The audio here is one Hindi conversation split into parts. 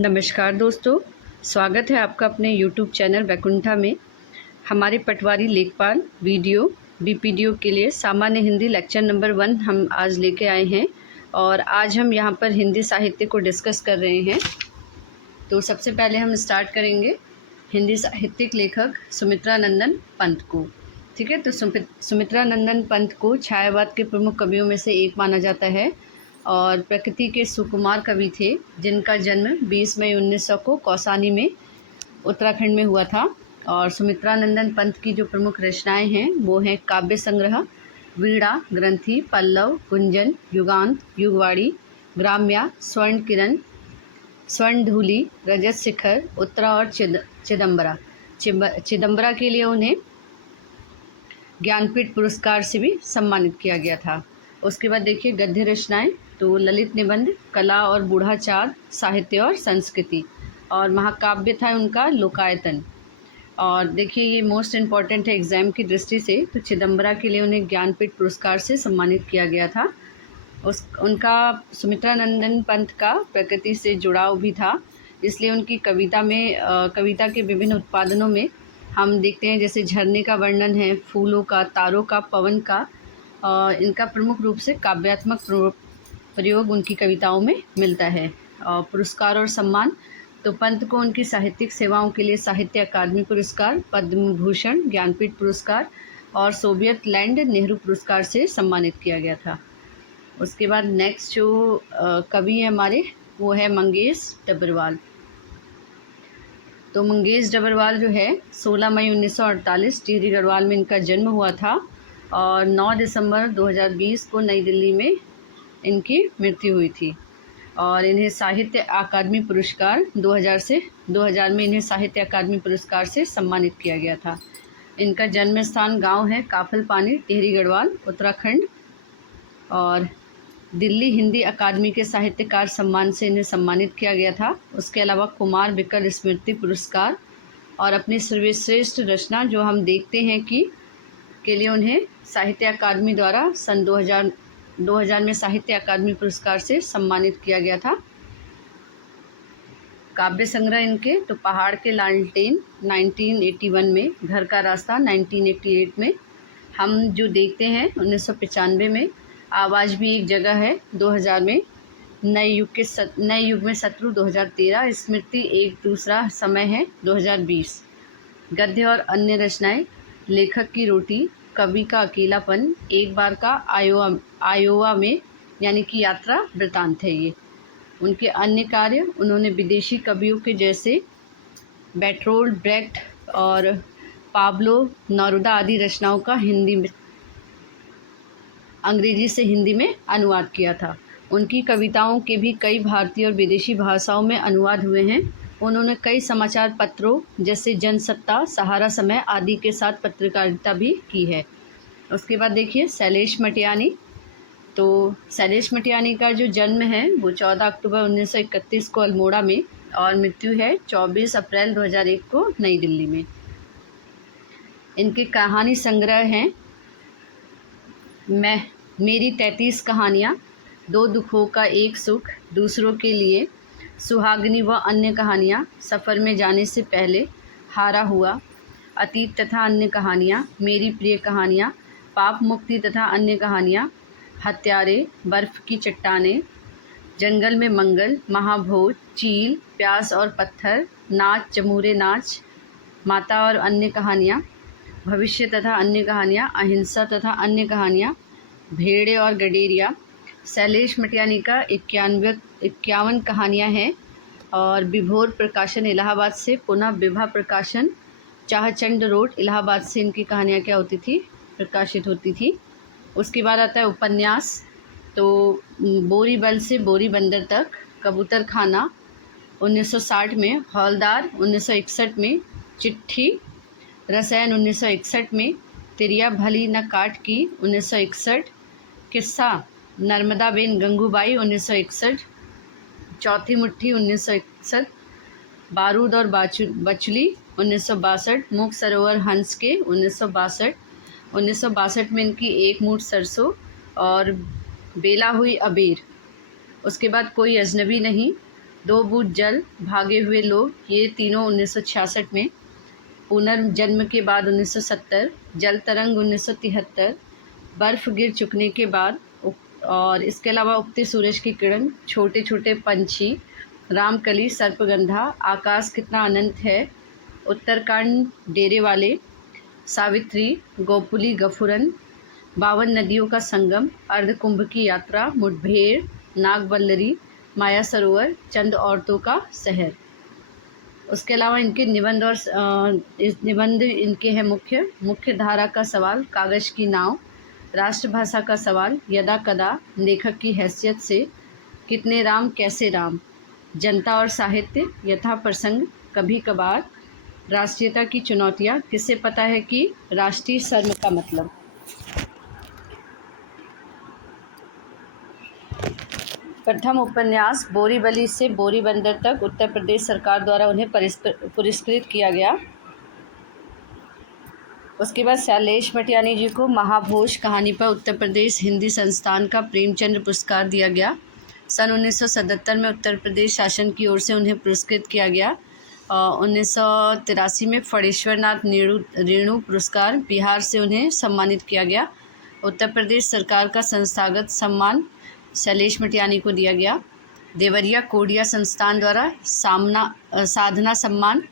नमस्कार दोस्तों, स्वागत है आपका अपने YouTube चैनल वैकुंठा में। हमारे पटवारी लेखपाल वीडियो बीपीडीओ के लिए सामान्य हिंदी लेक्चर नंबर 1 हम आज लेके आए हैं और आज हम यहाँ पर हिंदी साहित्य को डिस्कस कर रहे हैं। तो सबसे पहले हम स्टार्ट करेंगे हिंदी साहित्यिक लेखक सुमित्रा नंदन पंत को। ठीक है, तो सुमित्रा नंदन पंत को छायावाद के प्रमुख कवियों में से एक माना जाता है और प्रकृति के सुकुमार कवि थे, जिनका जन्म 20 मई 1900 को कौसानी में उत्तराखंड में हुआ था। और सुमित्रा नंदन पंत की जो प्रमुख रचनाएं हैं वो हैं काव्य संग्रह, वीणा, ग्रंथि, पल्लव, गुंजन, युगांत, युगवाणी, ग्राम्या, स्वर्ण किरण, स्वर्णधूलि, रजत शिखर, उत्तरा और चिदंबरा। चिदंबरा के लिए उन्हें ज्ञानपीठ पुरस्कार से भी सम्मानित किया गया था। उसके बाद देखिए गद्य रचनाएं, तो ललित निबंध, कला और बूढ़ाचार, साहित्य और संस्कृति, और महाकाव्य था उनका लोकायतन। और देखिए ये मोस्ट इम्पॉर्टेंट है एग्ज़ाम की दृष्टि से, तो चिदंबरा के लिए उन्हें ज्ञानपीठ पुरस्कार से सम्मानित किया गया था। उनका सुमित्रा नंदन पंत का प्रकृति से जुड़ाव भी था, इसलिए उनकी कविता में कविता के विभिन्न उत्पादनों में हम देखते हैं जैसे झरने का वर्णन है, फूलों का, तारों का, पवन का। इनका प्रमुख रूप से काव्यात्मक प्रयोग उनकी कविताओं में मिलता है। और पुरस्कार और सम्मान, तो पंत को उनकी साहित्यिक सेवाओं के लिए साहित्य अकादमी पुरस्कार, पद्म भूषण, ज्ञानपीठ पुरस्कार और सोवियत लैंड नेहरू पुरस्कार से सम्मानित किया गया था। उसके बाद नेक्स्ट जो कवि है हमारे वो है मंगेश डबरवाल। तो मंगेश डबरवाल जो है 16 मई 1948 टिहरी गढ़वाल में इनका जन्म हुआ था और 9 दिसंबर 2020 को नई दिल्ली में इनकी मृत्यु हुई थी। और इन्हें साहित्य अकादमी पुरस्कार 2000 में इन्हें साहित्य अकादमी पुरस्कार से सम्मानित किया गया था। इनका जन्म स्थान गांव है काफल पानी, टिहरी गढ़वाल, उत्तराखंड। और दिल्ली हिंदी अकादमी के साहित्यकार सम्मान से इन्हें सम्मानित किया गया था। उसके अलावा कुमार विकल स्मृति पुरस्कार और अपनी सर्वश्रेष्ठ रचना जो हम देखते हैं कि के लिए उन्हें साहित्य अकादमी द्वारा सन 2000 में साहित्य अकादमी पुरस्कार से सम्मानित किया गया था। काव्य संग्रह इनके तो पहाड़ के लालटेन 1981 में, घर का रास्ता 1988 में, हम जो देखते हैं 1995 में, आवाज़ भी एक जगह है 2000 में, नए युग में शत्रु 2013, स्मृति एक दूसरा समय है 2020। गद्य और अन्य रचनाएं, लेखक की रोटी, कवि का अकेलापन, एक बार का आयोवा में यानी कि यात्रा वृतांत है ये। उनके अन्य कार्य, उन्होंने विदेशी कवियों के जैसे बेट्रोल्ड ब्रेख्ट और पाब्लो नेरुदा आदि रचनाओं का अंग्रेजी से हिंदी में अनुवाद किया था। उनकी कविताओं के भी कई भारतीय और विदेशी भाषाओं में अनुवाद हुए हैं। उन्होंने कई समाचार पत्रों जैसे जनसत्ता, सहारा समय आदि के साथ पत्रकारिता भी की है। उसके बाद देखिए शैलेश मटियानी। तो शैलेश मटियानी का जो जन्म है वो 14 अक्टूबर 1931 को अल्मोड़ा में और मृत्यु है 24 अप्रैल 2001 को नई दिल्ली में। इनके कहानी संग्रह हैं मेरी 33 कहानियाँ, 2 दुखों का एक सुख, दूसरों के लिए, सुहागनी व अन्य कहानियाँ, सफ़र में जाने से पहले, हारा हुआ, अतीत तथा अन्य कहानियाँ, मेरी प्रिय कहानियाँ, पाप मुक्ति तथा अन्य कहानियाँ, हत्यारे, बर्फ़ की चट्टानें, जंगल में मंगल, महाभोज, चील, प्यास और पत्थर, नाच जमूरे नाच, माता और अन्य कहानियाँ, भविष्य तथा अन्य कहानियाँ, अहिंसा तथा अन्य कहानियाँ, भेड़े और गडेरिया। शैलेश मटियानी का 51 कहानियाँ हैं और विभोर प्रकाशन इलाहाबाद से, पुनः विभा प्रकाशन चाहचंद रोड इलाहाबाद से इनकी कहानियाँ क्या होती थी, प्रकाशित होती थी। उसके बाद आता है उपन्यास। तो बोरीबल से बोरी बंदर तक, कबूतर खाना 1960 में, हौलदार 1961 में, चिट्ठी, रसायन 1961 में, तिरिया भली न काट की 1961, किस्सा नर्मदाबेन गंगूबाई 1961, चौथी मुट्ठी 1961, बारूद और बचली 1962, मूक सरोवर हंस के 1962 में इनकी एक मूठ सरसों और बेला हुई अबीर। उसके बाद कोई अजनबी नहीं दो बूंद जल, भागे हुए लोग, ये तीनों 1966 में। पुनर्जन्म के बाद 1970, जल तरंग 1973, बर्फ़ गिर चुकने के बाद, और इसके अलावा उगते सूरज की किरण, छोटे छोटे पंछी, रामकली, सर्पगंधा, आकाश कितना अनंत है, उत्तरकांड, डेरे वाले, सावित्री, गोपुली गफुरन, 52 नदियों का संगम, अर्धकुंभ की यात्रा, मुठभेड़, नागवल्लरी, माया सरोवर, चंद औरतों का शहर। उसके अलावा इनके निबंध और निबंध इनके हैं मुख्य धारा का सवाल, कागज़ की नाव, राष्ट्रभाषा का सवाल, यदा कदा, लेखक की हैसियत से, कितने राम कैसे राम, जनता और साहित्य, यथा प्रसंग, कभी कभार, राष्ट्रीयता की चुनौतियाँ, किसे पता है कि राष्ट्रीय शर्म का मतलब। प्रथम उपन्यास बोरीवली से बोरीबंदर तक उत्तर प्रदेश सरकार द्वारा उन्हें पुरस्कृत किया गया। उसके बाद शैलेश मटियानी जी को महाभोज कहानी पर उत्तर प्रदेश हिंदी संस्थान का प्रेमचंद्र पुरस्कार दिया गया। सन 1977 में उत्तर प्रदेश शासन की ओर से उन्हें पुरस्कृत किया गया। 1983 में फणीश्वरनाथ रेणु पुरस्कार बिहार से उन्हें सम्मानित किया गया। उत्तर प्रदेश सरकार का संस्थागत सम्मान शैलेश मटियानी को दिया गया। देवरिया कोडिया संस्थान द्वारा साधना सम्मान,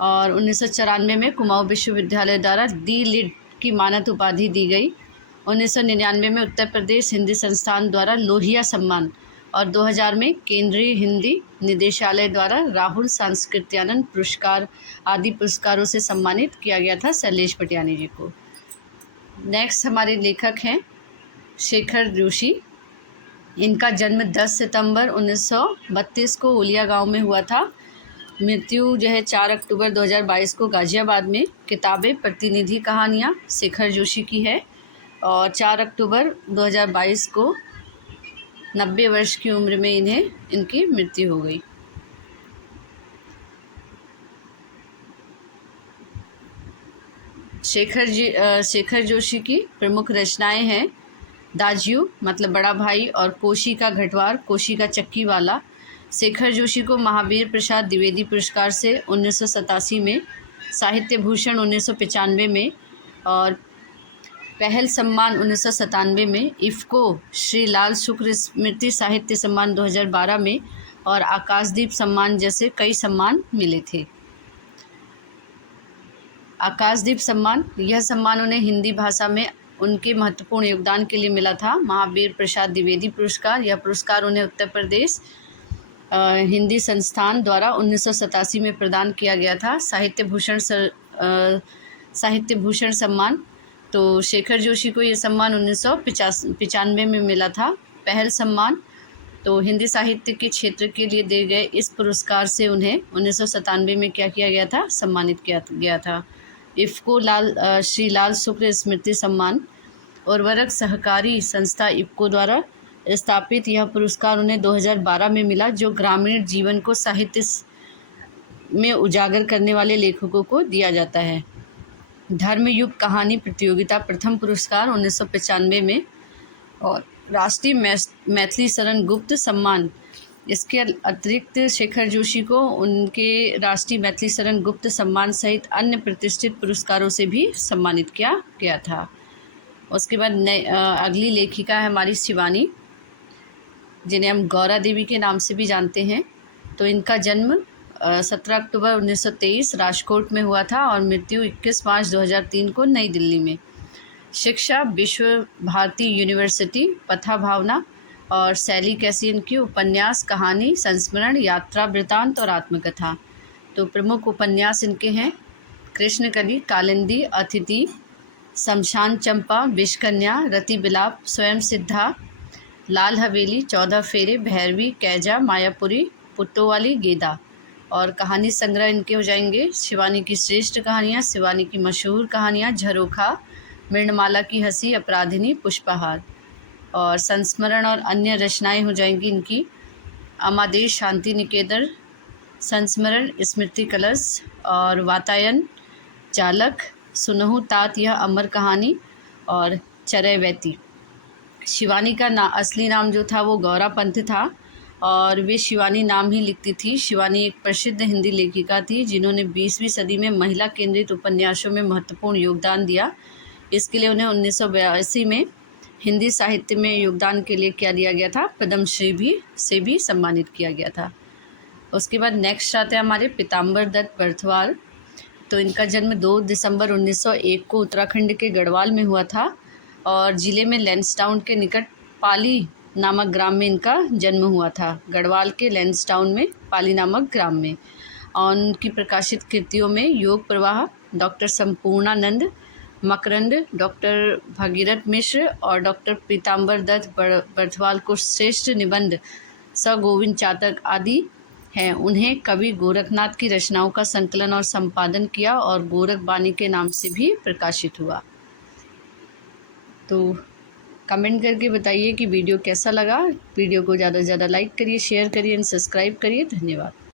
और 1994 में कुमाऊं विश्वविद्यालय द्वारा डी लिट की मानद उपाधि दी गई। 1999 में उत्तर प्रदेश हिंदी संस्थान द्वारा लोहिया सम्मान, और 2000 में केंद्रीय हिंदी निदेशालय द्वारा राहुल सांस्कृत्यानंद पुरस्कार आदि पुरस्कारों से सम्मानित किया गया था शैलेश मटियानी जी को। नेक्स्ट हमारे लेखक हैं शेखर जोशी। इनका जन्म 10 सितंबर 1932 को उलिया गांव में हुआ था। मृत्यु जो है 4 अक्टूबर 2022 को गाजियाबाद में। किताबें प्रतिनिधि कहानियाँ शेखर जोशी की है, और 4 अक्टूबर 2022 को 90 वर्ष की उम्र में इनकी मृत्यु हो गई। शेखर जोशी की प्रमुख रचनाएं हैं दाजियू मतलब बड़ा भाई, और कोशी का घटवार, कोशी का चक्की वाला। शेखर जोशी को महावीर प्रसाद द्विवेदी पुरस्कार से 1987 में, साहित्य भूषण 1995 में, और पहल सम्मान 1997 में, इफ़को श्री लाल शुक्र स्मृति साहित्य सम्मान 2012 में, और आकाशदीप सम्मान जैसे कई सम्मान मिले थे। आकाशदीप सम्मान, यह सम्मान उन्हें हिंदी भाषा में उनके महत्वपूर्ण योगदान के लिए मिला था। महावीर प्रसाद द्विवेदी पुरस्कार, यह पुरस्कार उन्हें उत्तर प्रदेश हिंदी संस्थान द्वारा 1987 में प्रदान किया गया था। साहित्य भूषण सम्मान, तो शेखर जोशी को यह सम्मान 1995 में मिला था। पहल सम्मान, तो हिंदी साहित्य के क्षेत्र के लिए दिए गए इस पुरस्कार से उन्हें 1997 में क्या किया गया था, सम्मानित किया गया था। इफ़को श्री लाल शुक्र स्मृति सम्मान, उर्वरक सहकारी संस्था इफ़को द्वारा स्थापित यह पुरस्कार उन्हें 2012 में मिला, जो ग्रामीण जीवन को साहित्य में उजागर करने वाले लेखकों को दिया जाता है। धर्मयुग कहानी प्रतियोगिता प्रथम पुरस्कार 1995 में, और राष्ट्रीय मैथिली शरण गुप्त सम्मान, इसके अतिरिक्त शेखर जोशी को उनके राष्ट्रीय मैथिली शरण गुप्त सम्मान सहित अन्य प्रतिष्ठित पुरस्कारों से भी सम्मानित किया गया था। उसके बाद अगली लेखिका है हमारी शिवानी, जिन्हें हम गौरा देवी के नाम से भी जानते हैं। तो इनका जन्म 17 अक्टूबर 1923 राजकोट में हुआ था, और मृत्यु 21 मार्च 2003 को नई दिल्ली में। शिक्षा विश्व भारती यूनिवर्सिटी, पथा भावना, और शैली कैसी इनकी, उपन्यास, कहानी, संस्मरण, यात्रा वृतांत और आत्मकथा। तो प्रमुख उपन्यास इनके हैं कृष्णकली, कालिंदी, अतिथि, शमशान चंपा, विषकन्या, रति बिलाप, स्वयं सिद्धा, लाल हवेली, 14 फेरे, भैरवी, कैजा, मायापुरी, पुट्टोवाली, गेदा। और कहानी संग्रह इनके हो जाएंगे शिवानी की श्रेष्ठ कहानियाँ, शिवानी की मशहूर कहानियाँ, झरोखा, मृणमाला की हंसी, अपराधिनी, पुष्पहार। और संस्मरण और अन्य रचनाएं हो जाएंगी इनकी अमादेश शांति निकेतन, संस्मरण, स्मृति कलश, और वातायन, चालक, सुनहु तात यह अमर कहानी, और चरैवती। शिवानी का असली नाम जो था वो गौरा पंथ था, और वे शिवानी नाम ही लिखती थी। शिवानी एक प्रसिद्ध हिंदी लेखिका थी जिन्होंने 20वीं सदी में महिला केंद्रित उपन्यासों में महत्वपूर्ण योगदान दिया। इसके लिए उन्हें 1982 में हिंदी साहित्य में योगदान के लिए क्या दिया गया था, पद्मश्री से भी सम्मानित किया गया था। उसके बाद नेक्स्ट आते हैं हमारे पीताम्बर दत्त बर्थवाल। तो इनका जन्म 2 दिसंबर 1901 को उत्तराखंड के गढ़वाल में हुआ था और ज़िले में लैंसडाउन के निकट पाली नामक ग्राम में इनका जन्म हुआ था। गढ़वाल के लैंसडाउन में पाली नामक ग्राम में। और उनकी प्रकाशित कृतियों में योग प्रवाह, डॉक्टर संपूर्णानंद, मकरंद, डॉक्टर भगीरथ मिश्र और डॉक्टर पीताम्बर दत्त बर्थवाल को श्रेष्ठ निबंध स गोविंद चातक आदि हैं। उन्हें कवि गोरखनाथ की रचनाओं का संकलन और संपादन किया और गोरख बानी के नाम से भी प्रकाशित हुआ। तो कमेंट करके बताइए कि वीडियो कैसा लगा। वीडियो को ज़्यादा से ज़्यादा लाइक करिए, शेयर करिए एंड सब्सक्राइब करिए। धन्यवाद।